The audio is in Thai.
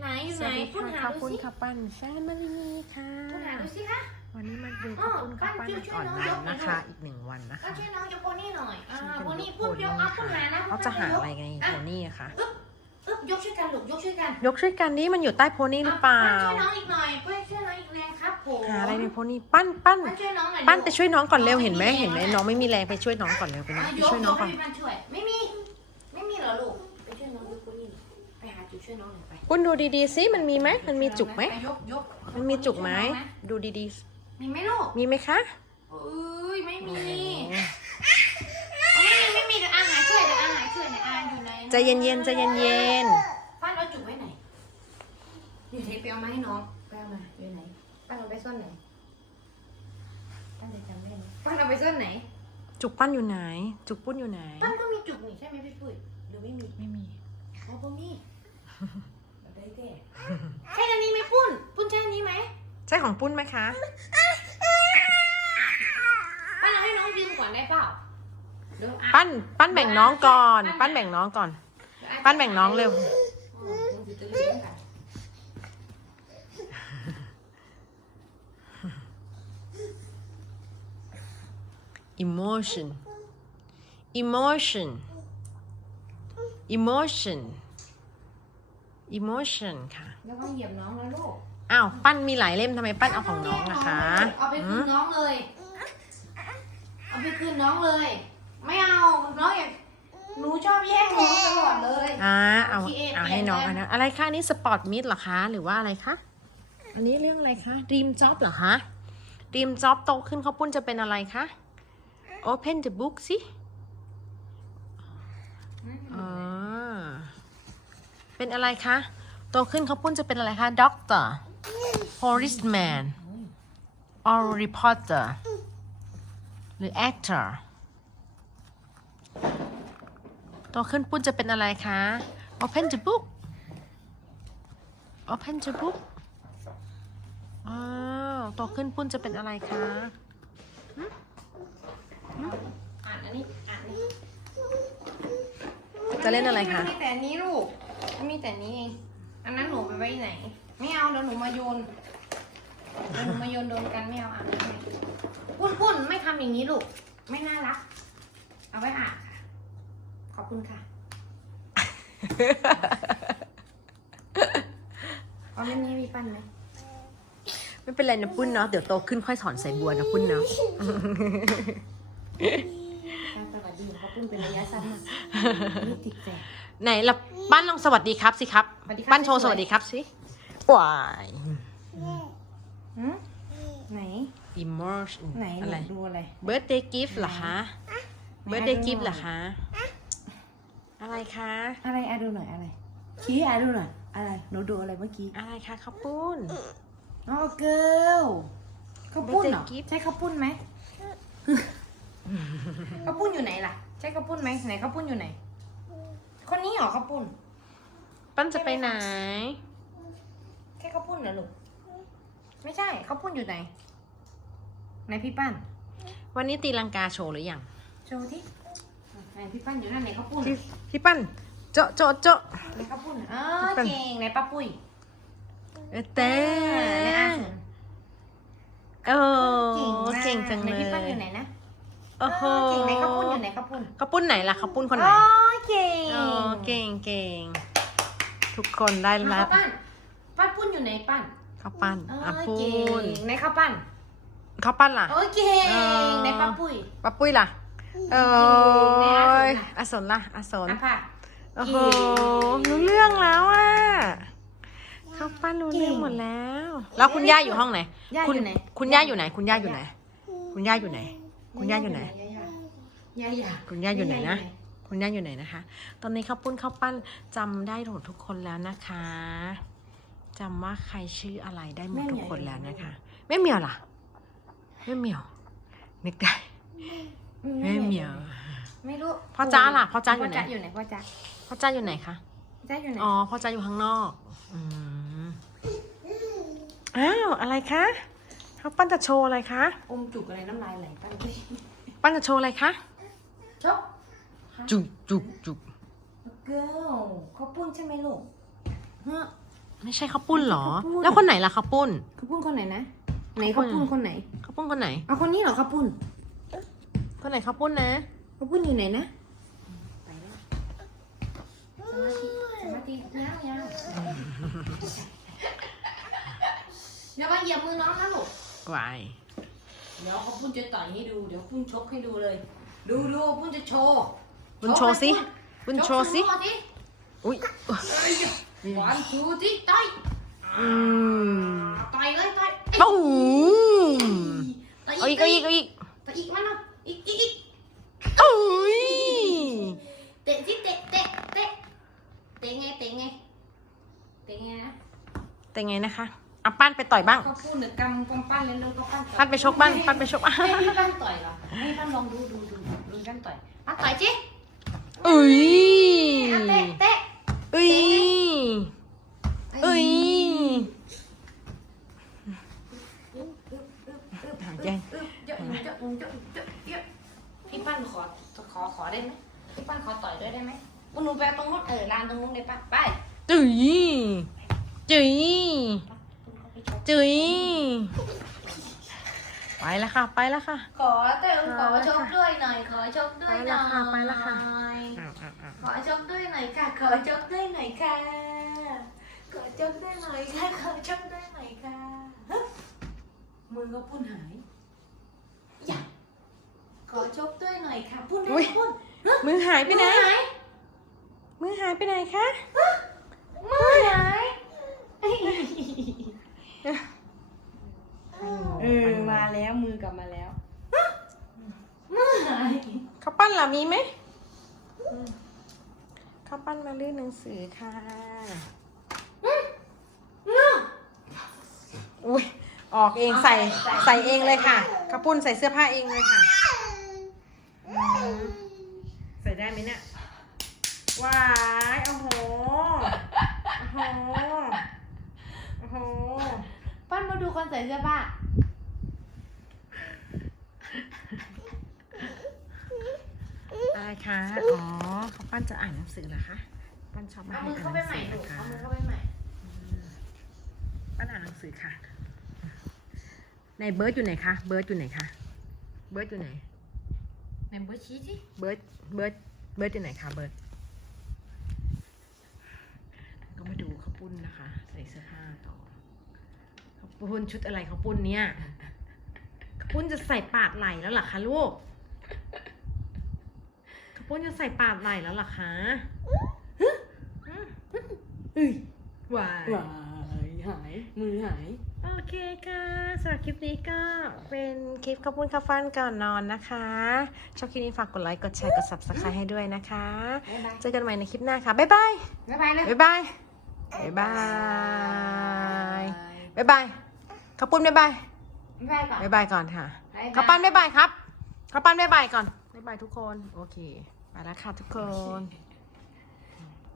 ไหนอยู่สไหนวัสดีพูดค่ะหาขอบดูคุณสิค่ะปั้นแฟมิลี่ค่ะ พูดหาดูสิคะ วันนี้มาดูอ้ขออบคุณค่ะปั้ปั้นนช่วยก่อนช่วยน้องนอนยกหน่อยนะคะ อีกหนึ่งวันนะก็คะช่วยน้องยกโพนี่หน่อยอ่าซึ่งโพเป็นนี่โพพูดเดี๋ยวนี่เอาพูดหาค่ะนะเขาจะหาอะไรไงโพนี่อะคะอึ๊บยกช่วยกันลูกยกช่วยกันยกช่วยกันนี่มันอยู่ใต้โพนี่หรือเปล่า ปั้นช่วยน้องอีกหน่อยปั้นช่วยน้องอีกแรงครับผมหาอะไรในโพนี่ปั้นปั้นปั้นช่วยน้องหน่อยปั้นไปลูกช่วยน้องก่อนเร็วเห็นไหมเห็นไหมน้องไม่มีแรงไปช่วยน้องก่อนเร็วไปน้องอะไปยกช่วยยน้องกก่อนให้ปั้นช่วยไม่มี ไม่มีเหรอลูก ไปช่วยน้องยกโพนี่หน่อยไปหาจุดช่วยน้องหน่อยไป ปุ้นดูดีๆสิมันมีไหมมันมีจุกไหมปยกยกมันมีจุกไหมช่วยน้องนะดูดีมีไหมลูกๆมีไหมคะเอ้ยไม่มีโอ้ไม่มีไม่มีเดี๋ยวอาหารช่วยเดี๋ยวอาหารช่วยเนี่ยอาอยู่ไหนใจเย็นๆใจเย็นป้านเอาจุกไว้ไหนอยู่ไหนไปเอามาให้น้องไปเอามาอยู่ไหนป้านเอาไปซ่อนไหนป้านจะจำได้ไหมป้านเอาไปซ่อนไหนๆจุกปั้นอยู่ไหน จุกปุ้นอยู่ไหนป้านก็มีจุกนี่ใช่ไหมพี่ปุ้ยหรือไม่มีไม่มีอ๋อบ่มีแบบได้แต่ ใช่อันนี้ไหมปุ้น ปุ้นใช่อันนี้ไหมใช่ของปุ้นไหมคะ ป้านเอาให้น้องยืมก่อนได้เปล่าเดี๋ยวอะปั้น ปั้นแบ่งน้องก่อน ปั้นแบ่งน้องก่อน เดี๋ยวอะปั้นแบ่งน้องเร็ว อ๋อน้องถือตัวเล็กๆกัน emotion emotion emotion emotion ค่ะ แล้วก็เหยียบน้องแล้วลูกอ้าวปั้นมีหลายเล่มทำไมปั้นเอาของน้องนะคะเอาไปหืคืนมน้องเลย เอาไปคืนน้องเลย ไม่เอาน้องอยากหนูชอบแย่งน้องตลอดเลยอ่าเอาโอเคเอาให้น้องเปลี่อัยนนเลยนะอะไรคะอันนี่สปอร์ตมิดเหรอคะหรือว่าอะไรคะอันนี้เรื่องอะไรคะ dream job เหรอคะ dream job โตขึ้นเขาวปุ้นจะเป็นอะไรคะ open the book สิอ๋อเป็นอะไรคะ โตขึ้นเขาวปุ้นจะเป็นอะไรคะ doctor policeman or reporter หรือ actor โตขึ้นปุ้นจะเป็นอะไรคะ open the book open the book อ้าวโตขึ้นปุ้นจะเป็นอะไรคะอ่านอันนี้อ่านอันนี้จะเล่นอะไรคะมันมีแต่อันนี้ลูกมันมีแต่อันนี้เอง อันนั้นหนูไปไว้ไหน ไม่เอาเดี๋ยวหนูมาโยนเดี๋ยวหนูมาโยนโดนกันไม่เอาอ่านไม่ปุ้นปุ้นไม่ทำอย่างนี้ลูก ไม่น่ารัก เอาไว้อ่านค่ะ ขอบคุณค่ะเอาเล่มนี้มีปั้นไหมไม่เป็นไรนะปุ้นเนาะเดี๋ยวโตขึ้นค่อยสอนใส่บัวนะปุ้นเนาะ การสวัสดีของเขาปุ้นเป็นระยะสั้นมากนี่ติดแจก ไหนละปั้นลองสวัสดีครับสิครับ สวัสดีครับปั้นโชว์สสวยๆวัสดีครับสิว้ายหืมไหน emotion ไหนอะไร ดูอะไร birthday gift เหรอคะไหน birthday ดูหน่อย gift เหรอคะ อะไรคะ อะไรอะดูหน่อยอะไร ชี้อะดูหน่อย อะไร หนูดูอะไรเมื่อกี้อะไรคะข้าวปุ้น อ๋อเกิลข้าวปุ้นเหรอ Birthday gift ใช่ข้าวปุ้นไหมข้าวปุ้นอยู่ไหนล่ะ ใช่ข้าวปุ้นไหมไหนข้าวปุ้นอยู่ไหนคนนี้ เหรอข้าวปุ้นปั้นจะไปไหนใช่ข้าวปุ้นเหรอลูก ไม่ใช่ข้าวปุ้นอยู่ไหน ไหนพี่ปั้น วันนี้ตีลังกาโชว์หรือยัง โชว์ที่ไหนพี่ปั้นอยู่นั่นไหนข้าวปุ้นพี่พี่ปั้นโจะโจะโจะไหนข้าวปุ้นเออพี่ปั้น เก่งไหนป้าปุ้ยเออเต้ไหนอาสนเออเก่งจังไหนเลยพี่ปั้นอยู่ไหนนะ โอ้โหเก่งไหนข้าวปุ้นอยู่ไหนข้าวปุ้นข้าวปุ้นไหนล่ะข้าวปุ้นคนไหนอ๋อเก่งอ๋อเก่งเก่งทุกคนได้ข้าแล้ววปั้นปั้นปุ้นอยู่ไหนปั้นข้าวปั้นเอออะปุเก่้นงไหนข้าวปั้นข้าวปั้นล่ะโอ้ยเก่งเออไหนป้าปุ้ยป้าปุ้ยล่ะเอในออาสนล่ะอาสนล่ะอาสนอะค่ะโอ้โหเก่งรู้เรื่องแล้วอะข้าวปั้นรู้เรื่องหมดแล้ว แล้วคุณย่าอยู่ห้องไหนย่าคุณอยู่ไหนคุณย่าอยู่ไหน คุณย่าอยู่ไหน คุณย่าอยู่ไหน คุณย่าอยู่ไหน ย่าย่าคุณย่าอยู่ไหนนะ คุณย่าอยู่ไหนนะคะ ตอนนี้ข้าวปุ้นข้าวปั้นจำได้หมดทุกคนแล้วนะคะจำว่าใครชื่ออะไรได้หมดทุกคนแล้วนะคะแม่เหมียวล่ะแม่เหมียวนึกได้แม่เหมียว ไม่รู้พ่อจ๊ะล่ะพ่อจ๊ะอยู่ไหน พ่อจ๊ะอยู่ไหนพ่อจ๊ะพ่อจ้าอยู่ไหนคะพ่อจ๊ะอยู่ไหนอ๋อพ่อจ้าอยู่ข้างนอกอืมอ้าวอะไรคะ ข้าวปั้นจะโชว์อะไรคะ อมจุกอะไรน้ำลายไหลปั้นไปปั้นจะโชว์อะไรคะจบจุกจุกจุกเกิลเขาปุ้นใช่ไหมลูกฮะ ไม่ใช่ข้าวปุ้นเหรอ ข้าวปุ้น แล้วคนไหนล่ะข้าวปุ้น ข้าวปุ้นคนไหนนะ ไหนข้าข้าววปุ้ปุ้นนคนไหน ข้าวปุ้นคนไหน เอาคนนี้เหรอข้าวปุ้นคนไหนข้าวปุ้นนะ ข้าวปุ้นอยู่ไหนนะ ไปแล้วสมาธิสมาธิยาวยาวอย่ามาเหยียบมือน้องนะลูก วายเดี๋ยวเขาปุ้นจะต่อยให้ดู เดี๋ยวปุ้นชกให้ดูเลย ดูดูปุ้นจะโชว์ปุ้นโชว์สิปุ้นโชว์สิชกสิอุ้ยวันทูที่ต่อยอืมต่อยเลยต่อยปุ้มต่อยเอาอีกเอาอีกเอาอีกต่อยอีกมันเอาอีกอีกอีกอุ้ยเตะสิเตะเตะเตะเตะไงเตะไงเตะไงนะแต่ไงนะคะเอาปั้นไป ต่อยบ้าง เขาพูดหรือกำกำปั้นเลยเลยก็ปั้นต่อยปั้นไปชกบ้างปั้นไปชกบ้าง ให้พี่ปั้นต่อยเหรอให้ปั้นลองดูดูดูดูปั้นต่อยปั้นต่อยจิอุ้ยอะเตะเตะอุ้ยอุ้ยหาแจ้งเยอะเยอะเยอะเยอะเยอะเยอะพี่ปั้นขอขอขอได้ไหมพี่ปั้นขอต่อยด้วยได้ไหมหนูไปตรงนู้นเออลานตรงนู้นเลยป้าไปจุ๋ยจุ๋ย จุ๋ยไปแล้วค่ะ ไปแล้วค่ะ ขอเติมขอชกด้วยหน่อย ขอชกด้วยหน่อยไปแล้วค่ะไปแล้วค่ะอ้าวอ้าวอ้าวขอชกด้วยหน่อยค่ะ ขอชกด้วยหน่อยค่ะ ขอชกด้วยหน่อยค่ะ ขอชกด้วยหน่อยค่ะฮะมือก็พุ่นหาย อย่าขอชกด้วยหน่อยค่ะ พุ่นได้อุ๊ยพุ่นมือหายไปไหน มือหายมือหายไปไหนคะ มือหายเออมาแล้วมือกลับมาแล้วมือหาย ข้าวปั้ นล่ะมีไหมอืมข้าวปั้นมาลื่นหนังสือค่ะอุ้ยออกเองใส่ใส่เองเลยค่ะข้าวปุ้นใส่เสื้อผ้าเองเลยค่ะอืมใส่ได้ไหมเนี่ยว้ายโอ้โหโอ้โหโอ้โห ปั้นมาดูคนใส่เสื้อผ้า อะไร คะ อ๋อข้าวปั้นจะอ่านหนังสือเหรอคะ ปั้นชอบมาเอาให้มืออ่านเข้าหไปนังใหม่สือลูกนะคะเอามือเข้าไปใหม่ ปั้นอ่านหนังสือค่ะ ในเบิร์ดอยู่ไหนคะ เบิร์ดอยู่ไหนคะ เบิร์ดอยู่ไหน ไหนเบอร์ชี้สิเบิร์ด เบิร์ด เบิร์ดอยู่ไหนคะ เบิร์ด ก็มาดูข้าวปุ้นนะคะ ใส่เสื้อผ้าต่อข้าวปุ้นชุดอะไรข้าวปุ้นเนี่ยข้าวปุ้นจะใส่ปาดไหลแล้วเหรอคะลูกข้าว ปุ้นจะใส่ปาดไหลแล้วเหรอคะเอ้ยหวายหายหาย มือหาย โอเคค่ะสำหรับคลิปนี้ก็เป็นคลิปข้าวปุ้นข้าวฟันก่อนนอนนะคะ ชอบคลิปนี้ฝากกดไลค์ กดแชร์ กด subscribe ให้ด้วยนะคะบ๊ายบายเจอกันใหม่ในคลิปหน้าค่ะ บ๊ายบาย บ๊ายบายเลยบ๊ายบาย บ๊ายบาย บ๊ายบายข้าวปุ้นบ๊ายบาย บ๊ายบายก่อนบ๊ายบายก่อนค่ะบ๊ายบายข้าวปั้นบ๊ายบายครับข้าวปั้นบ๊ายบายก่อนบ๊ายบายทุกคน โอเค ไปแล้วค่ะทุกคน